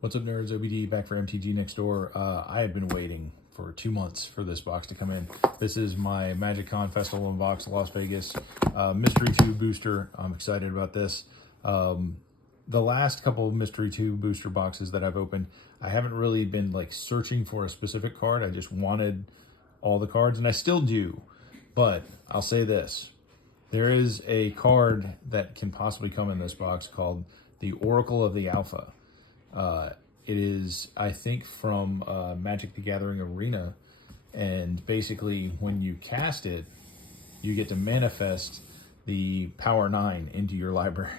What's up, nerds? OBD back for MTG Next Door. I had been waiting for 2 months for this box to come in. This is my MagicCon Festival in Box, Las Vegas Mystery 2 booster. I'm excited about this. The last couple of Mystery 2 booster boxes that I've opened, I haven't really been like searching for a specific card. I just wanted all the cards, and I still do. But I'll say this. There is a card that can possibly come in this box called the Oracle of the Alpha. It is, I think, from Magic the Gathering Arena, and basically when you cast it, you get to manifest the Power 9 into your library.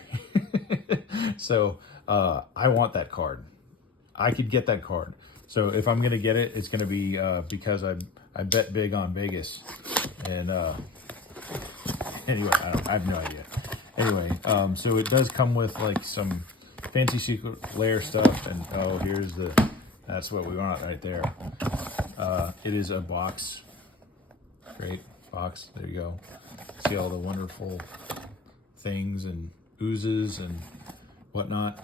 So I want that card. I could get that card. So if I'm going to get it, it's going to be because I bet big on Vegas. And anyway, I have no idea. Anyway, so it does come with like some fancy secret layer stuff, and oh, here's that's what we want right there. It is a box. Great box. There you go. See all the wonderful things and oozes and whatnot.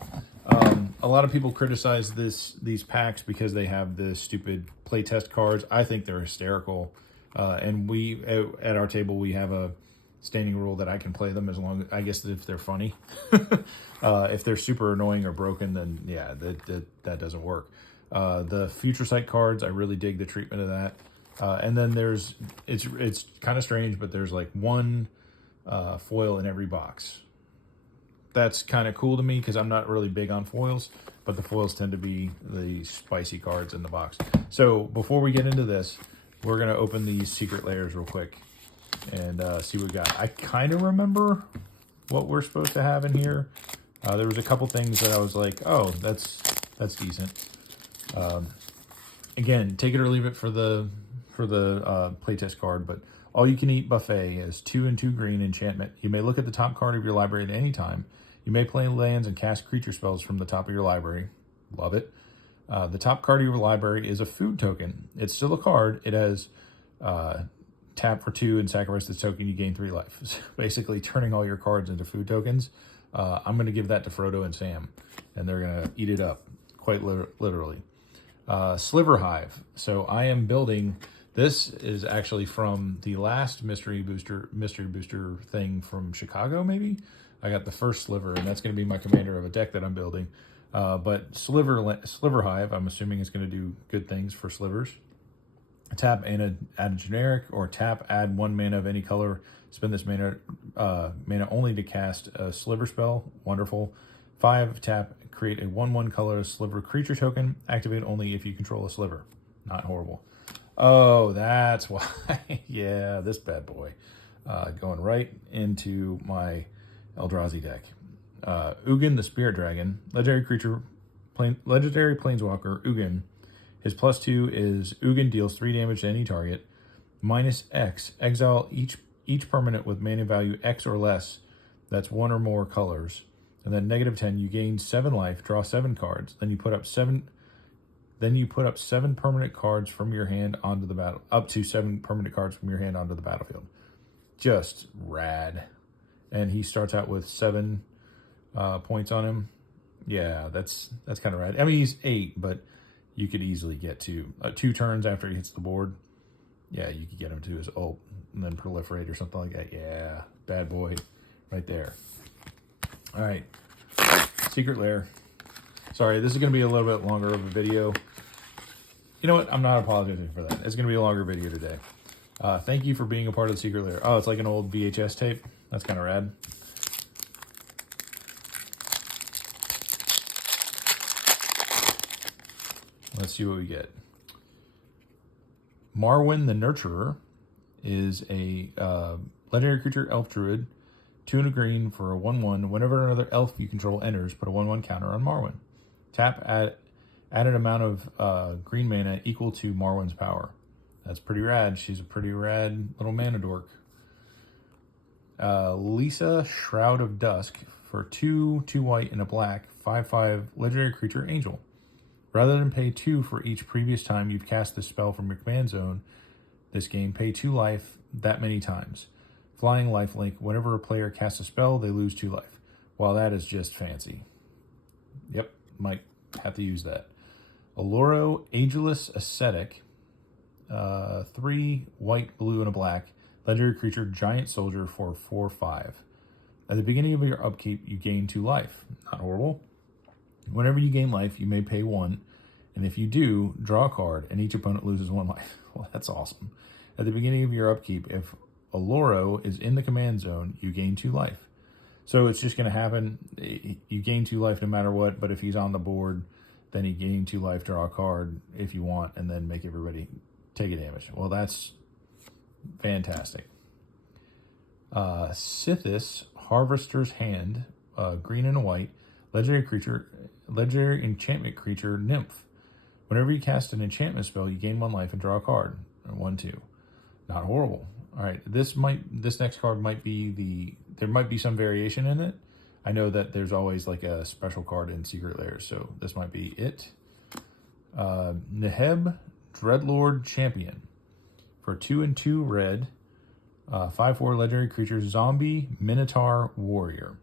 A lot of people criticize these packs because they have the stupid playtest cards. I think they're hysterical. And we, at our table, we have a standing rule that I can play them as long as, I guess, if they're funny. If they're super annoying or broken, then yeah, that doesn't work. The Future Sight cards, I really dig the treatment of that. And then it's kind of strange, but there's like one foil in every box. That's kind of cool to me because I'm not really big on foils, but the foils tend to be the spicy cards in the box. So before we get into this, we're going to open these secret layers real quick and see what we got. I kind of remember what we're supposed to have in here. There was a couple things that I was like, oh, that's decent. Again, take it or leave it for the playtest card, but all you can eat buffet is 2 and 2 green enchantment. You may look at the top card of your library at any time. You may play lands and cast creature spells from the top of your library. Love it. The top card of your library is a food token. It's still a card. It has tap for 2 and sacrifice this token, you gain 3 life. So basically turning all your cards into food tokens. I'm going to give that to Frodo and Sam, and they're going to eat it up, quite literally. Sliver Hive. So I am building, this is actually from the last mystery booster thing from Chicago, maybe? I got the first Sliver, and that's going to be my commander of a deck that I'm building. But Sliver Hive, I'm assuming is going to do good things for slivers. Tap and add a generic, or tap, add 1 mana of any color. Spend this mana only to cast a sliver spell. Wonderful. 5, tap, create a 1/1 color sliver creature token. Activate only if you control a sliver. Not horrible. Oh, that's why. Yeah, this bad boy. Going right into my Eldrazi deck. Ugin the Spirit Dragon. Legendary creature, legendary planeswalker, Ugin. His +2 is Ugin deals 3 damage to any target. -X, exile each permanent with mana value X or less. That's 1 or more colors. And then -10, you gain 7 life, draw 7 cards. Then you put up 7 permanent cards from your hand onto the battle, up to 7 permanent cards from your hand onto the battlefield. Just rad. And he starts out with 7 points on him. Yeah, that's kind of rad. I mean, he's 8, but you could easily get to 2 turns after he hits the board. Yeah, you could get him to his ult and then proliferate or something like that. Yeah, bad boy right there. All right, secret lair. Sorry, this is going to be a little bit longer of a video. You know what? I'm not apologizing for that. It's going to be a longer video today. Thank you for being a part of the secret lair. Oh, it's like an old VHS tape. That's kind of rad. Let's see what we get. Marwyn the Nurturer is a legendary creature, elf druid. 2 and a green for a 1/1. Whenever another elf you control enters, put a 1/1 counter on Marwyn. Tap, add an amount of green mana equal to Marwyn's power. That's pretty rad. She's a pretty rad little mana dork. Lisa, Shroud of Dusk for 2 white and a black, 5/5 legendary creature, angel. Rather than pay 2 for each previous time you've cast this spell from your command zone this game, pay 2 life that many times. Flying lifelink, whenever a player casts a spell, they lose 2 life. Wow, that is just fancy. Yep, might Have to use that. Alluro, Ageless Ascetic. 3 white, blue, and a black. Legendary creature, Giant Soldier for 4/5. At the beginning of your upkeep, you gain 2 life. Not horrible. Whenever you gain life, you may pay 1. And if you do, draw a card, and each opponent loses 1 life. Well, that's awesome. At the beginning of your upkeep, if Alluro is in the command zone, you gain 2 life. So it's just going to happen. You gain 2 life no matter what, but if he's on the board, then you gain 2 life, draw a card if you want, and then make everybody take a damage. Well, that's fantastic. Sithis, Harvester's Hand, green and white, legendary enchantment creature, Nymph. Whenever you cast an enchantment spell, you gain 1 life and draw a card. 1/2. Not horrible. All right, this next card might be there might be some variation in it. I know that there's always like a special card in Secret Lairs, so this might be it. Neheb, Dreadlord Champion. For 2 and 2 red, 5/4 legendary creature, Zombie Minotaur Warrior.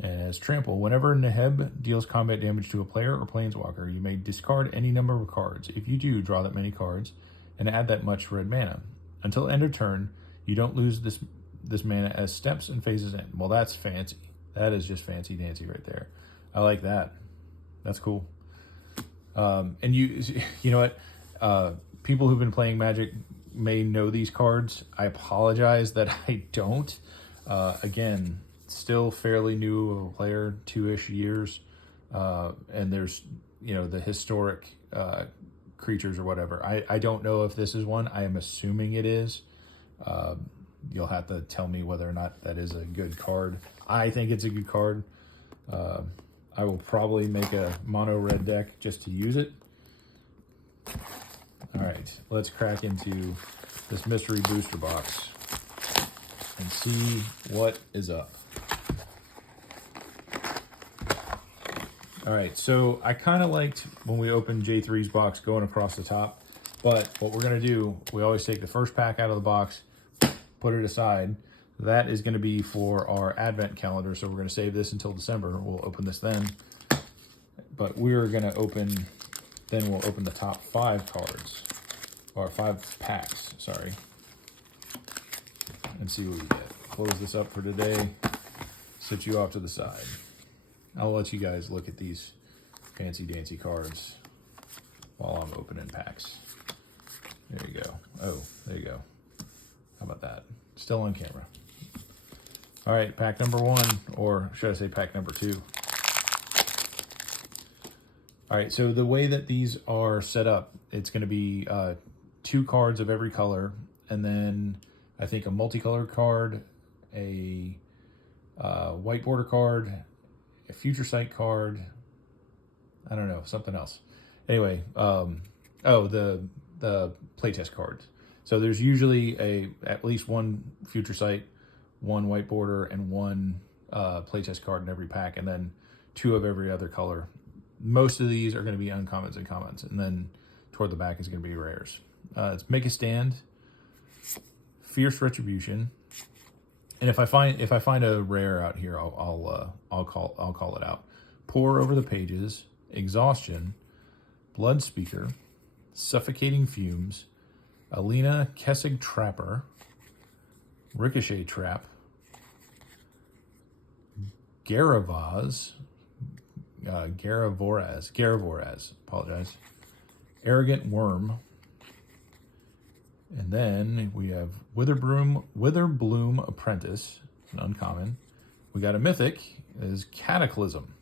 And as Trample, whenever Neheb deals combat damage to a player or planeswalker, you may discard any number of cards. If you do, draw that many cards and add that much red mana. Until end of turn, you don't lose this mana as steps and phases end. Well, that's fancy. That is just fancy dancy right there. I like that. That's cool. And you know what? People who've been playing Magic may know these cards. I apologize that I don't. Again, still fairly new of a player, 2-ish years. And there's, the historic creatures or whatever. I don't know if this is one. I am assuming it is. You'll have to tell me whether or not that is a good card. I think it's a good card. I will probably make a mono red deck just to use it. All right, let's crack into this mystery booster box and see what is up. All right, so I kind of liked when we opened J3's box going across the top, but what we're gonna do, we always take the first pack out of the box, put it aside. That is gonna be for our advent calendar, so we're gonna save this until December. We'll open this then, but we're gonna open, then we'll open the top 5 cards, or 5 packs, sorry, and see what we get. Close this up for today, sit you off to the side. I'll let you guys look at these fancy dancy cards while I'm opening packs. There you go. Oh, there you go. How about that? Still on camera. All right, pack number 1, or should I say pack number 2. All right, so the way that these are set up, it's going to be 2 cards of every color, and then I think a multicolored card, a white border card, a future sight card, I don't know, something else. Anyway, the playtest cards. So there's usually at least 1 future sight, 1 white border, and 1 playtest card in every pack, and then 2 of every other color. Most of these are going to be uncommons and commons, and then toward the back is going to be rares. It's Make a Stand, Fierce Retribution, and if I find a rare out here, I'll call it out. Pour Over the Pages, Exhaustion, Blood Speaker, Suffocating Fumes, Alina Kessig Trapper, Ricochet Trap, Garavoraz, apologize, Arrogant Worm, and then we have Witherbloom Apprentice, an uncommon. We got a mythic, is Cataclysm.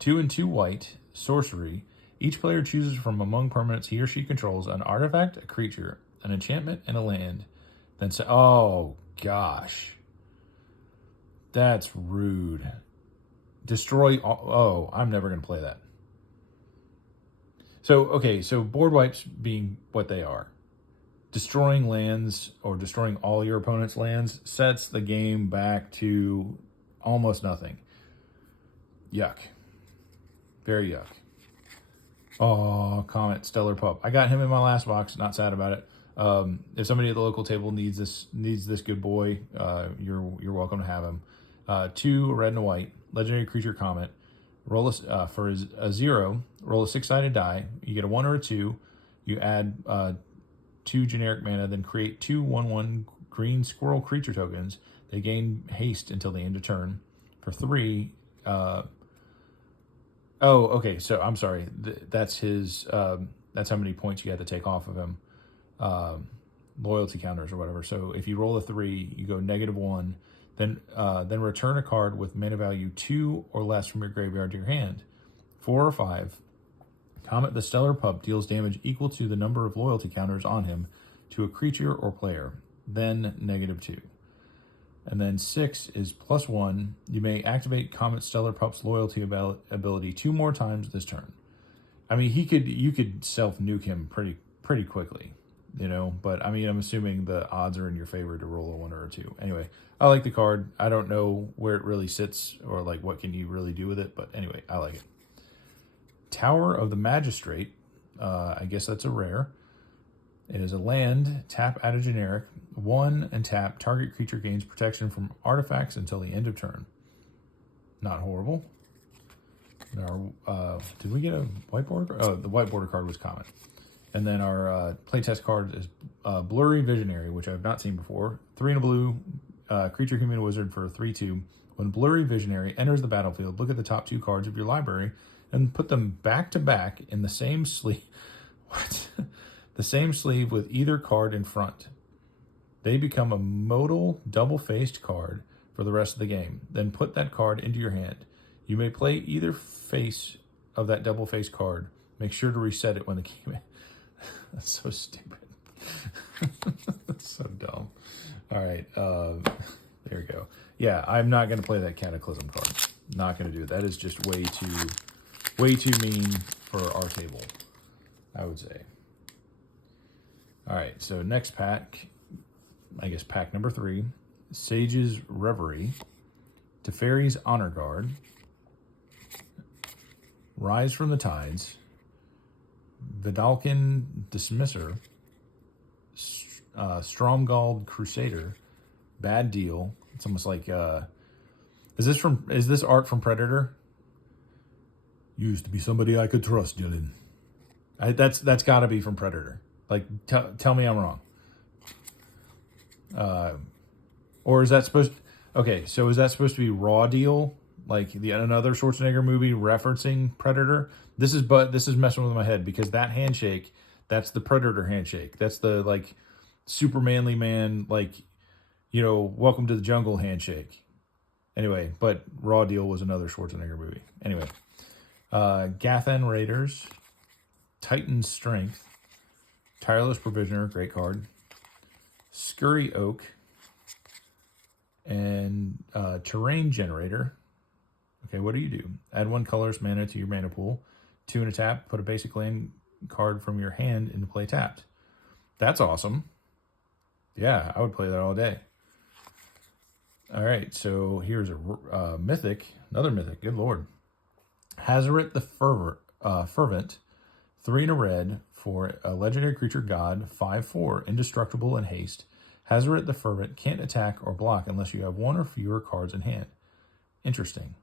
2 and 2 white, sorcery. Each player chooses from among permanents he or she controls an artifact, a creature, an enchantment, and a land. Then say, oh gosh, that's rude. Destroy all, oh, I'm never going to play that. So, okay, so board wipes being what they are. Destroying lands or destroying all your opponent's lands sets the game back to almost nothing. Yuck. Very yuck. Oh, Comet, Stellar Pup. I got him in my last box, not sad about it. If somebody at the local table needs this good boy, you're welcome to have him. 2 red and white, legendary creature Comet, Roll for a 0, roll a 6-sided die. You get a 1 or a 2. You add 2 generic mana, then create 2 1/1 green squirrel creature tokens. They gain haste until the end of turn. For 3, okay. So I'm sorry. That's his. That's how many points you had to take off of him. Loyalty counters or whatever. So if you roll a 3, you go -1. Then return a card with mana value 2 or less from your graveyard to your hand. 4 or 5. Comet the Stellar Pup deals damage equal to the number of loyalty counters on him to a creature or player. Then -2. And then 6 is +1. You may activate Comet Stellar Pup's loyalty ability 2 more times this turn. I mean, you could self-nuke him pretty quickly, you know. But I mean, I'm assuming the odds are in your favor to roll a 1 or a 2. Anyway, I like the card. I don't know where it really sits or like what can you really do with it, but anyway, I like it. Tower of the Magistrate. I guess that's a rare. It is a land. Tap, add a generic. 1 and tap. Target creature gains protection from artifacts until the end of turn. Not horrible. Did we get a white border? Oh, the white border card was common. And then our playtest card is Blurry Visionary, which I've not seen before. 3 and a blue, creature human wizard for 3/2. When Blurry Visionary enters the battlefield, look at the top 2 cards of your library and put them back to back in the same sleeve. What? The same sleeve with either card in front. They become a modal double-faced card for the rest of the game. Then put that card into your hand. You may play either face of that double-faced card. Make sure to reset it when the game ends. That's so stupid. That's so dumb. All right, there we go. Yeah, I'm not going to play that Cataclysm card. Not going to do it. That is just way too mean for our table, I would say. All right, so next pack, I guess pack number 3, Sage's Reverie, Teferi's Honor Guard, Rise from the Tides, Vidalcan Dismisser, Stromgald Crusader, Bad Deal. It's almost like is this art from Predator? Used to be somebody I could trust, Dylan. That's got to be from Predator. Like, tell me I'm wrong. Or is that supposed? Okay, so is that supposed to be Raw Deal, like another Schwarzenegger movie referencing Predator? This is messing with my head because that handshake, that's the Predator handshake. That's the like super manly man, like, you know, welcome to the jungle handshake. Anyway, but Raw Deal was another Schwarzenegger movie. Anyway, Gathan Raiders, Titan's Strength, Tireless Provisioner, great card, Scurry Oak, and Terrain Generator. Okay, what do? Add 1 colorless mana to your mana pool. 2 and a tap, put a basic land card from your hand into play tapped. That's awesome. Yeah, I would play that all day. All right, so here's a mythic, another mythic, good lord. Hazaret the Fervent, 3 and a red for a legendary creature god, 5/4, indestructible and haste. Hazaret the Fervent can't attack or block unless you have 1 or fewer cards in hand. Interesting.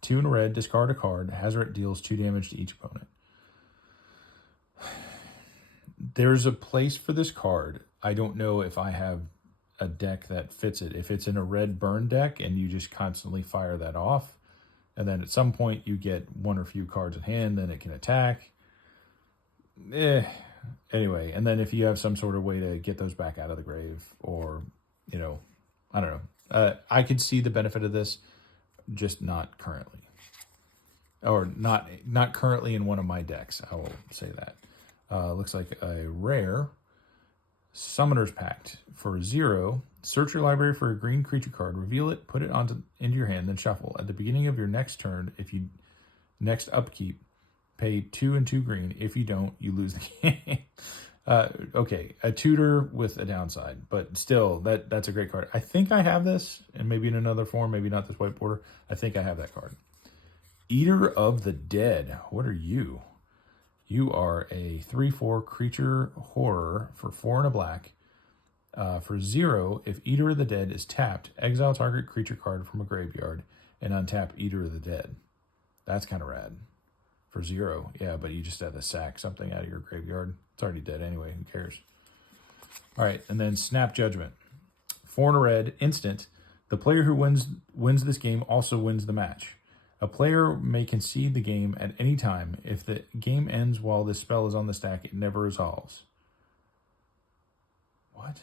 2 and a red, discard a card. Hazaret deals 2 damage to each opponent. There's a place for this card. I don't know if I have a deck that fits it. If it's in a red burn deck and you just constantly fire that off, and then at some point you get 1 or few cards in hand, then it can attack. Anyway, and then if you have some sort of way to get those back out of the grave, or, you know, I don't know. I could see the benefit of this, just not currently. Or not currently in one of my decks, I will say that. Looks like a rare Summoner's Pact. For 0, search your library for a green creature card, reveal it, put it into your hand, then shuffle. At the beginning of your next turn, if you next upkeep, pay 2 and 2 green. If you don't, you lose the game. Okay, a tutor with a downside, but still, that's a great card. I think I have this, and maybe in another form, maybe not this white border. I think I have that card. Eater of the Dead. What are you? You are a 3/4 creature horror for 4 and a black. For 0, if Eater of the Dead is tapped, exile target creature card from a graveyard and untap Eater of the Dead. That's kind of rad. For 0. Yeah, but you just have to sack something out of your graveyard. It's already dead anyway. Who cares? All right, and then Snap Judgment. 4 and a red, instant. The player who wins this game also wins the match. A player may concede the game at any time. If the game ends while this spell is on the stack, it never resolves. What?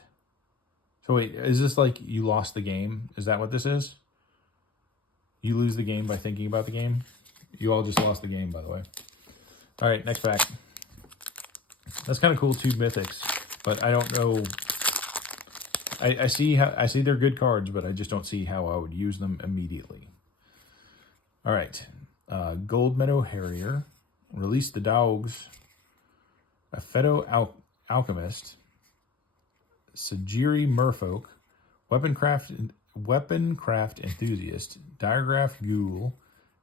So wait, is this like you lost the game? Is that what this is? You lose the game by thinking about the game? You all just lost the game, by the way. All right, next pack. That's kind of cool, 2 mythics, but I don't know. I see they're good cards, but I just don't see how I would use them immediately. All right, Gold Meadow Harrier, Release the Dogs, Affeto Alchemist, Sajiri Merfolk, Weaponcraft Enthusiast, Diregraph Ghoul,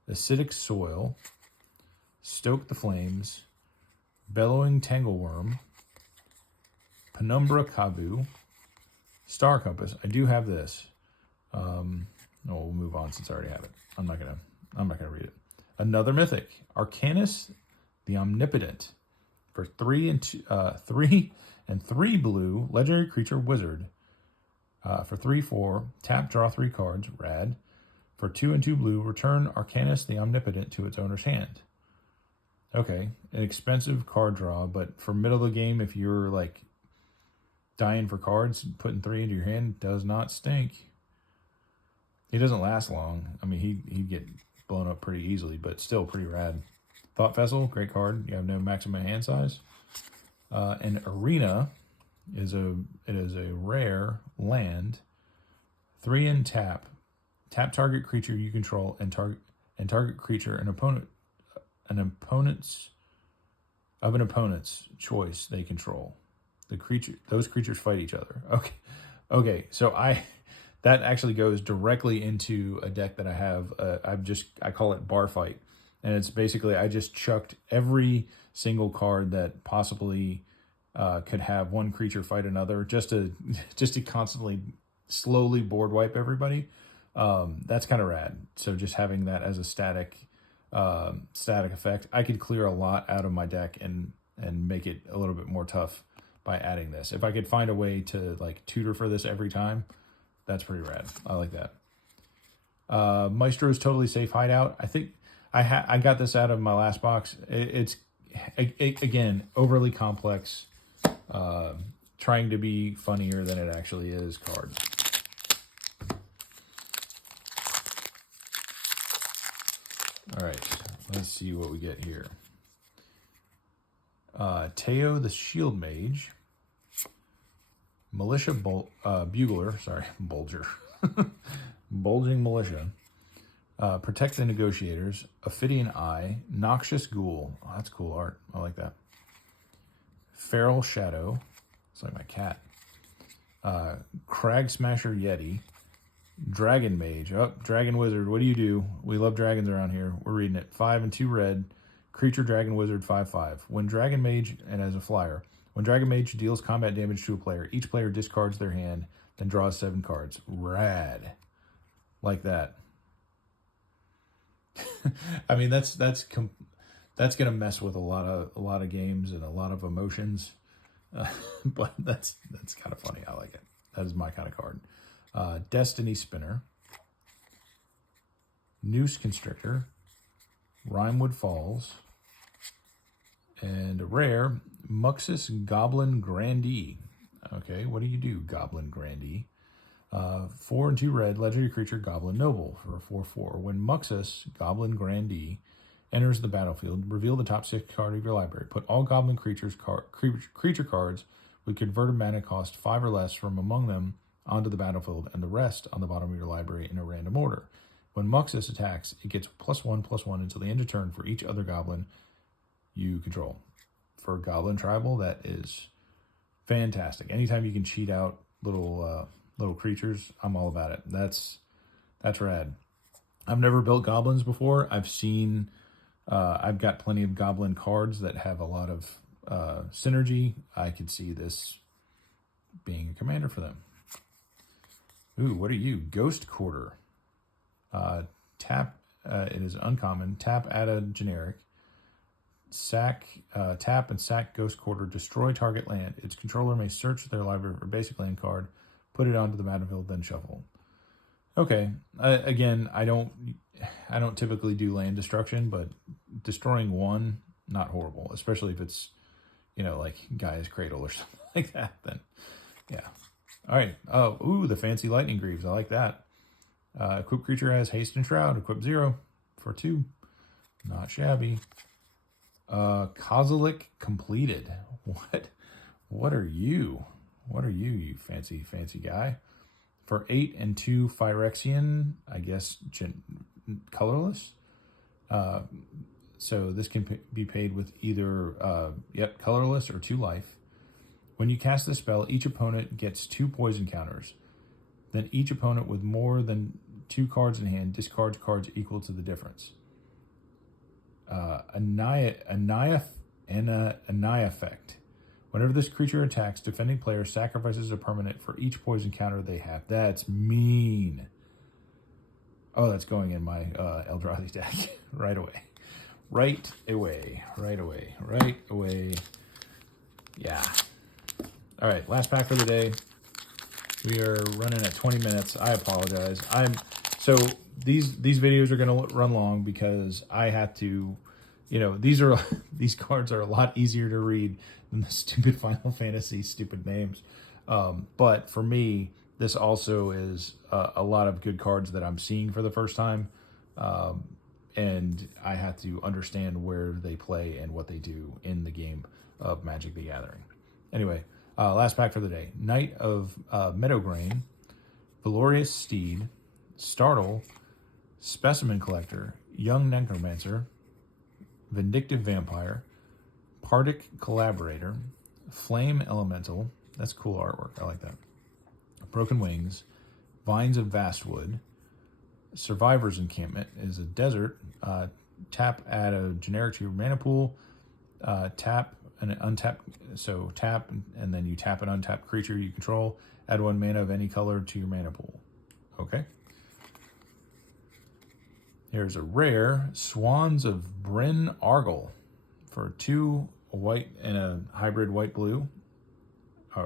Acidic Soil, Stoke the Flames, Bellowing Tangleworm, Penumbra Kabu, Star Compass. I do have this. We'll move on since I already have it. I'm not gonna read it. Another mythic, Arcanus the Omnipotent, for 3 and 3 blue, legendary creature wizard. For 3/4, tap, draw 3 cards, rad. For 2 and 2 blue, return Arcanus the Omnipotent to its owner's hand. Okay, an expensive card draw, but for middle of the game, if you're like dying for cards, putting 3 into your hand does not stink. He doesn't last long. I mean, he'd get blown up pretty easily, but still pretty rad. Thought Vessel, great card. You have no maximum hand size. And Arena is a rare land. 3 and tap. Tap target creature you control and target creature an opponent's choice they control. Those creatures fight each other. Okay. So that actually goes directly into a deck that I have. I call it Bar Fight, and it's basically I just chucked every single card that possibly could have one creature fight another, just to constantly slowly board wipe everybody. That's kind of rad. So just having that as a static effect, I could clear a lot out of my deck and make it a little bit more tough by adding this. If I could find a way to like tutor for this every time, that's pretty rad. I like that. Maestro's Totally Safe Hideout. I think I got this out of my last box. It's again overly complex, trying to be funnier than it actually is cards. All right, let's see what we get here. Teo the Shield Mage, Militia Bugler, Bulger, Bulging Militia, Protect the Negotiators, Ophidian Eye, Noxious Ghoul. Oh, that's cool art. I like that. Feral Shadow. It's like my cat. Crag Smasher Yeti, Dragon Mage. Oh, Dragon Wizard. What do you do? We love dragons around here. We're reading it. 5 and 2 red. Creature Dragon Wizard 5/5. When Dragon Mage, and as a flyer, when Dragon Mage deals combat damage to a player, each player discards their hand, then draws 7 cards. Rad. Like that. I mean, that's gonna mess with a lot of games and a lot of emotions, but that's kind of funny. I like it. That is my kind of card. Destiny Spinner, Noose Constrictor, Rimewood Falls, and a rare, Muxus Goblin Grandee. Okay, what do you do, Goblin Grandee? 4 and 2 red, legendary creature, Goblin Noble, for a 4/4. When Muxus Goblin Grandee enters the battlefield, reveal the top 6 card of your library. Put all Goblin creature cards with converted mana cost 5 or less from among them onto the battlefield, and the rest on the bottom of your library in a random order. When Muxus attacks, it gets +1/+1 until the end of turn for each other Goblin you control. For Goblin Tribal, that is fantastic. Anytime you can cheat out little creatures, I'm all about it. That's rad. I've never built goblins before. I've got plenty of goblin cards that have a lot of synergy. I could see this being a commander for them. Ooh, what are you? Ghost Quarter. Tap It is uncommon. Tap, add a generic. Tap and sack Ghost Quarter. Destroy target land. Its controller may search their library for basic land card, put it onto the battlefield, then shuffle. Okay. Again, I don't typically do land destruction, but destroying one, not horrible, especially if it's, like Gaia's Cradle or something like that. Then, yeah. All right. Oh, ooh, the fancy Lightning Greaves. I like that. Equipped creature has haste and shroud. Equip 0 for 2. Not shabby. Kozilek completed. What are you? What are you, you fancy guy? For 8 and 2 Phyrexian, I guess colorless. So this can be paid with either colorless or 2 life. When you cast this spell, each opponent gets 2 poison counters. Then each opponent with more than 2 cards in hand discards cards equal to the difference. Anaya effect. Whenever this creature attacks, defending player sacrifices a permanent for each poison counter they have. That's mean. Oh, that's going in my Eldrazi deck right away. Right away. Yeah. All right, last pack for the day. We are running at 20 minutes. I apologize. So these videos are going to run long because I had to, these cards are a lot easier to read than the stupid Final Fantasy stupid names. But for me, this also is a lot of good cards that I'm seeing for the first time. And I have to understand where they play and what they do in the game of Magic the Gathering. Anyway, last pack for the day. Knight of Meadowgrain, Valorious Steed, Startle, Specimen Collector, Young Necromancer, Vindictive Vampire, Pardic Collaborator, Flame Elemental, that's cool artwork, I like that. Broken Wings, Vines of Vastwood, Survivor's Encampment is a desert. Tap, add a generic to your mana pool. Tap and untap. So tap and then you tap an untapped creature you control. Add 1 mana of any color to your mana pool. Okay. Here's a rare Swans of Bryn Argyle for 2 white and a hybrid white blue.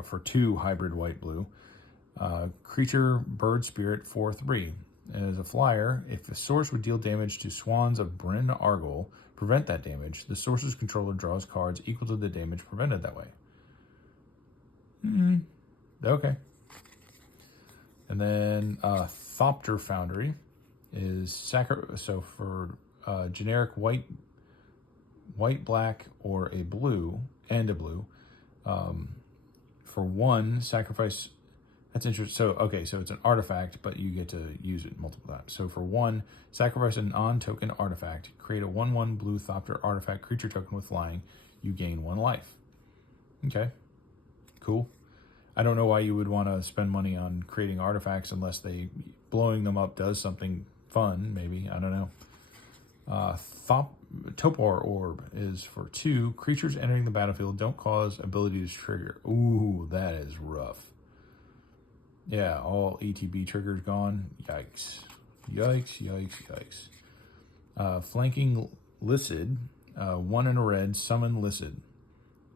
For 2 hybrid white blue. Creature Bird Spirit 4/3. As a flyer, if the source would deal damage to Swans of Bryn Argyle, prevent that damage, the source's controller draws cards equal to the damage prevented that way. Okay. And then Thopter Foundry is so for generic white, black, or a blue, and a blue. For 1, sacrifice. That's interesting. So it's an artifact, but you get to use it multiple times. So for 1, sacrifice a non-token artifact. Create a 1/1 blue Thopter artifact creature token with flying. You gain 1 life. Okay. Cool. I don't know why you would want to spend money on creating artifacts unless blowing them up does something fun, maybe. I don't know. Topor Orb is for 2. Creatures entering the battlefield don't cause abilities to trigger. Ooh, that is rough. Yeah, all ETB triggers gone. Yikes. Flanking Lycid. 1 in a red. Summon Lycid.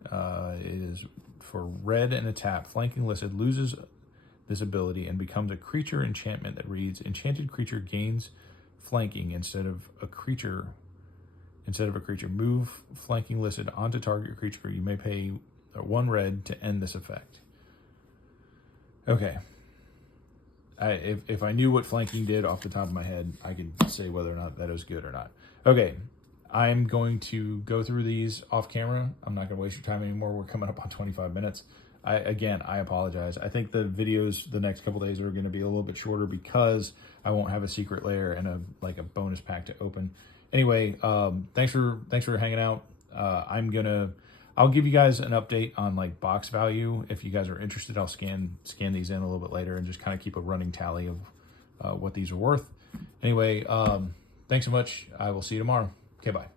It is for red and a tap. Flanking Lycid loses this ability and becomes a creature enchantment that reads, enchanted creature gains flanking instead of a creature. Move Flanking Lycid onto target creature. You may pay 1 red to end this effect. Okay. If I knew what flanking did off the top of my head, I could say whether or not that was good or not. Okay, I'm going to go through these off camera. I'm not going to waste your time anymore. We're coming up on 25 minutes. I apologize. I think the videos the next couple days are going to be a little bit shorter because I won't have a secret layer and a bonus pack to open. Anyway, thanks for hanging out. I'll give you guys an update on box value. If you guys are interested, I'll scan these in a little bit later and just kind of keep a running tally of what these are worth. Anyway, thanks so much. I will see you tomorrow. Okay, bye.